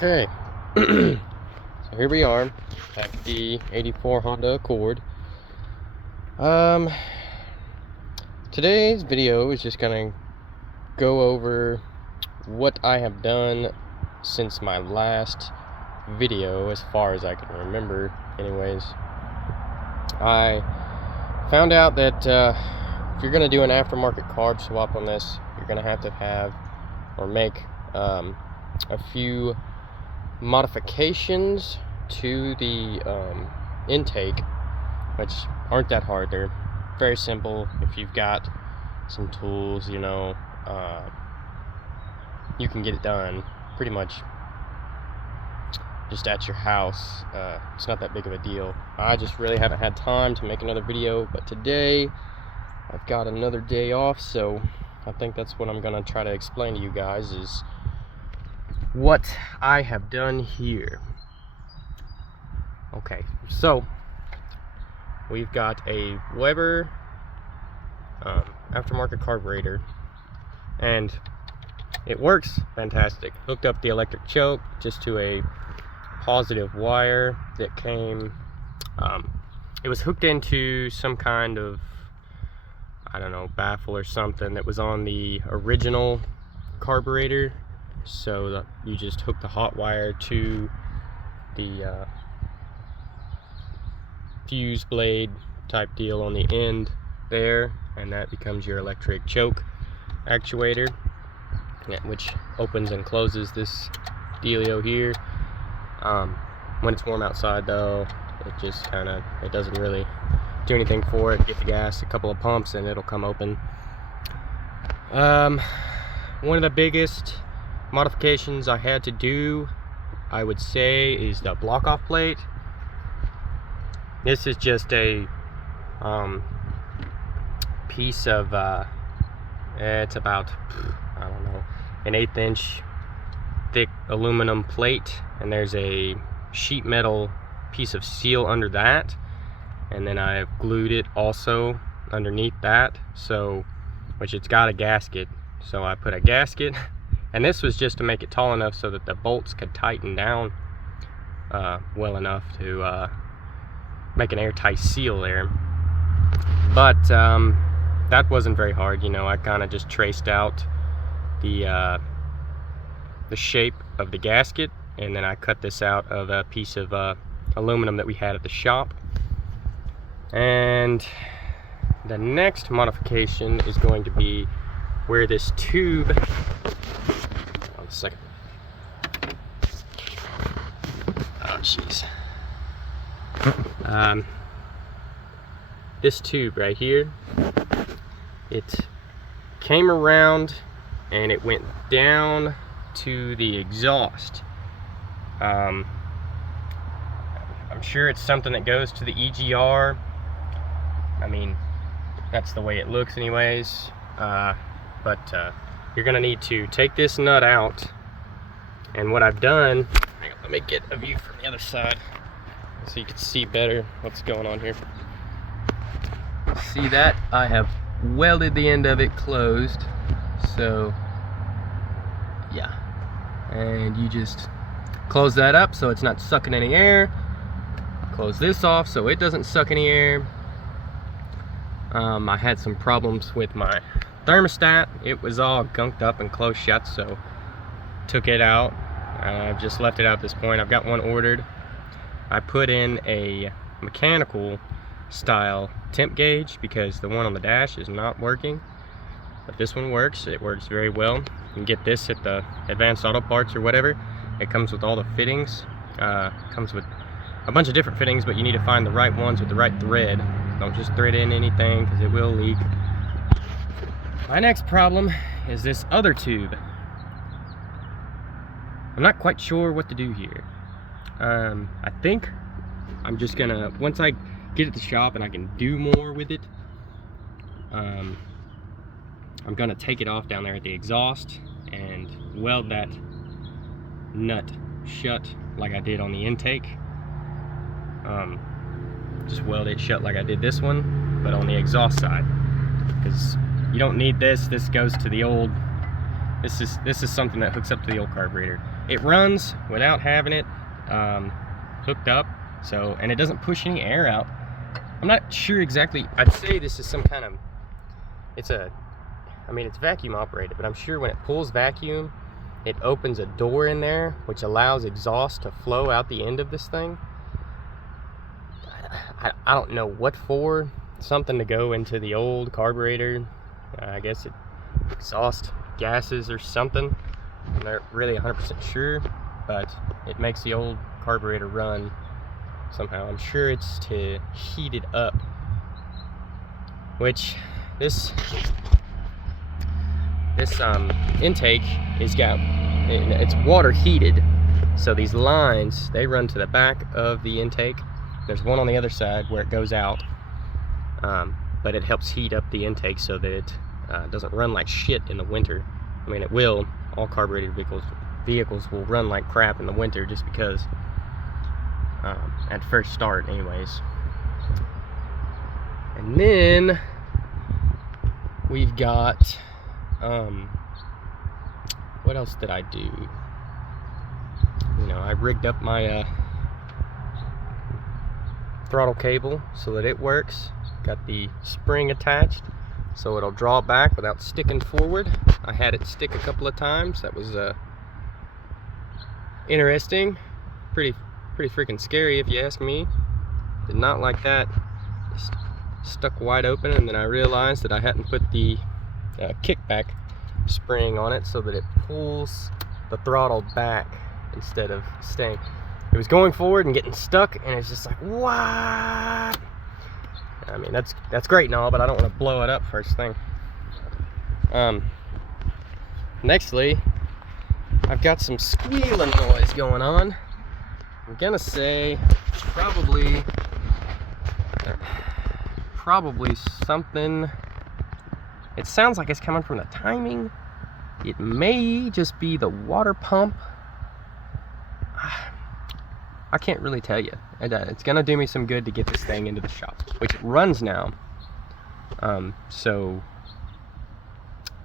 Okay, so here we are at the 84 Honda Accord. Today's video is just gonna go over what I have done since my last video, as far as I can remember anyways. I found out that if you're gonna do an aftermarket carb swap on this, you're gonna have to have or make a few modifications to the intake, which aren't that hard. They're very simple. If you've got some tools, you can get it done pretty much just at your house. It's not that big of a deal. I just really haven't had time to make another video, but today I've got another day off, so I think that's what I'm gonna try to explain to you guys, is what I have done here. Okay, so we've got a Weber aftermarket carburetor, and it works fantastic. Hooked up the electric choke just to a positive wire that came, it was hooked into some kind of, I don't know, baffle or something that was on the original carburetor. So you just hook the hot wire to the fuse blade type deal on the end there, and that becomes your electric choke actuator, which opens and closes this dealio here. When it's warm outside though, it just it doesn't really do anything for it. Get the gas, a couple of pumps, and it'll come open. One of the biggest modifications I had to do, I would say, is the block off plate. This is just a piece of it's about, I don't know, an 1/8 inch thick aluminum plate, and there's a sheet metal piece of seal under that, and then I've glued it also underneath that, so which it's got a gasket, so I put a gasket. And this was just to make it tall enough so that the bolts could tighten down well enough to make an airtight seal there. But that wasn't very hard. I kind of just traced out the shape of the gasket, and then I cut this out of a piece of aluminum that we had at the shop. And the next modification is going to be where this tube, second. Oh jeez. This tube right here, it came around and it went down to the exhaust. I'm sure it's something that goes to the EGR. I mean, that's the way it looks anyways. But you're gonna need to take this nut out, and what I've done, hang on, let me get a view from the other side so you can see better what's going on here. See that? I have welded the end of it closed, so yeah, and you just close that up so it's not sucking any air. Close this off so it doesn't suck any air. I had some problems with my thermostat. It was all gunked up and closed shut, so took it out. I've just left it out at this point. I've got one ordered. I put in a mechanical style temp gauge because the one on the dash is not working, but this one works. It works very well. You can get this at the Advanced Auto Parts or whatever. It comes with all the fittings. Comes with a bunch of different fittings, but you need to find the right ones with the right thread. Don't just thread in anything because it will leak. My next problem is this other tube. I'm not quite sure what to do here. I think I'm just gonna, once I get at the shop and I can do more with it, I'm gonna take it off down there at the exhaust and weld that nut shut like I did on the intake. Just weld it shut like I did this one, but on the exhaust side, because you don't need this. This goes to the old, this is something that hooks up to the old carburetor. it runs without having it hooked up, so, and it doesn't push any air out. I'm not sure exactly. I'd say this is some kind of, I mean, it's vacuum operated, but I'm sure when it pulls vacuum, it opens a door in there, which allows exhaust to flow out the end of this thing. I don't know what for. Something to go into the old carburetor. I guess it exhaust gases or something. I'm not really 100% sure, but it makes the old carburetor run somehow. I'm sure it's to heat it up, which this intake it's water heated, so these lines, they run to the back of the intake. There's one on the other side where it goes out, but it helps heat up the intake so that it doesn't run like shit in the winter. I mean, it will. All carbureted vehicles will run like crap in the winter just because, at first start anyways. And then we've got, what else did I do? You know, I rigged up my throttle cable so that it works. Got the spring attached so it'll draw back without sticking forward. I had it stick a couple of times. That was interesting. Pretty freaking scary if you ask me. Did not like that. Just stuck wide open, and then I realized that I hadn't put the kickback spring on it so that it pulls the throttle back instead of staying. It was going forward and getting stuck, and it's just like, what? I mean, that's great and all, but I don't want to blow it up first thing. Nextly, I've got some squealing noise going on. I'm gonna say probably something. It sounds like it's coming from the timing. It may just be the water pump. I can't really tell you. It's gonna do me some good to get this thing into the shop, which it runs now. So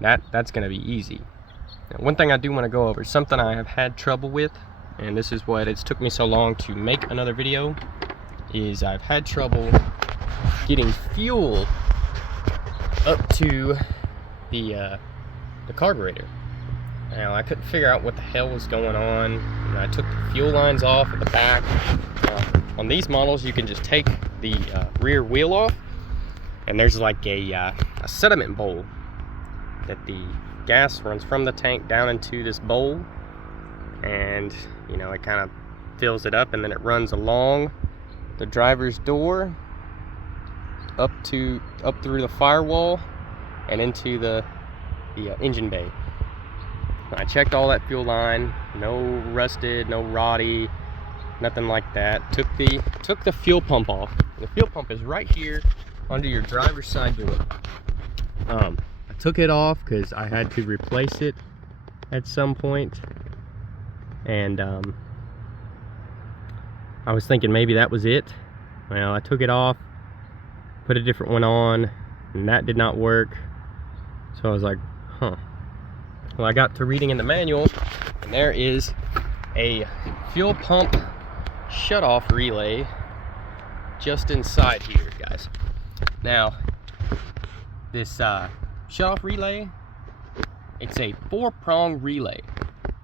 that's gonna be easy. Now, one thing I do want to go over, something I have had trouble with, and this is what it's took me so long to make another video, is I've had trouble getting fuel up to the carburetor. Now, I couldn't figure out what the hell was going on. And I took the fuel lines off at the back. On these models, you can just take the rear wheel off, and there's like a sediment bowl that the gas runs from the tank down into this bowl, and you know, it kind of fills it up, and then it runs along the driver's door up through the firewall and into the engine bay. I checked all that fuel line, no rusted, no rotty, nothing like that. Took the fuel pump off. The fuel pump is right here under your driver's side door. I took it off because I had to replace it at some point, and I was thinking maybe that was it. Well, I took it off, put a different one on, and that did not work. So I was like, huh. Well, I got to reading in the manual, and there is a fuel pump shutoff relay just inside here, guys. Now, this shutoff relay, it's a 4-prong relay.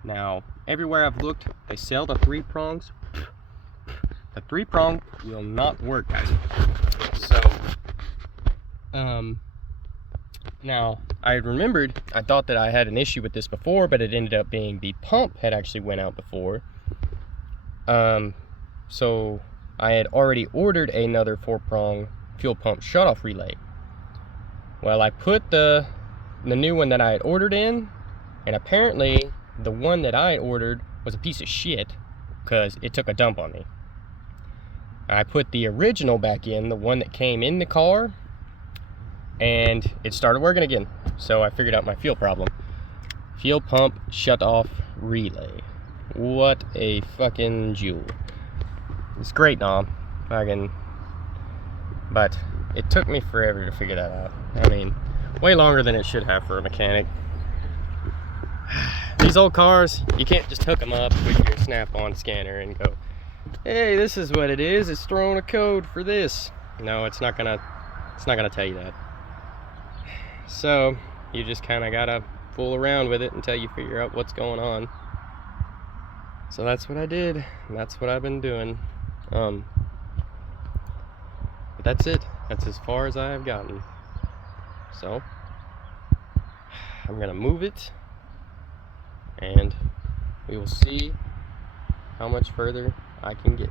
Now, everywhere I've looked, they sell the 3 prongs. The 3-prong will not work, guys. So, now, I remembered, I thought that I had an issue with this before, but it ended up being the pump had actually went out before. So I had already ordered another 4-prong fuel pump shutoff relay. Well, I put the new one that I had ordered in, and apparently the one that I had ordered was a piece of shit because it took a dump on me. I put the original back in, the one that came in the car, and it started working again. So I figured out my fuel problem. Fuel pump shut off relay. What a fucking jewel. It's great, Nom. But it took me forever to figure that out. I mean, way longer than it should have for a mechanic. These old cars, you can't just hook them up with your snap-on scanner and go, hey, this is what it is, it's throwing a code for this. No, it's not gonna tell you that. So you just kind of gotta fool around with it until you figure out what's going on. So that's what I did, and that's what I've been doing. But that's it. That's as far as I have gotten. So I'm gonna move it, and we will see how much further I can get.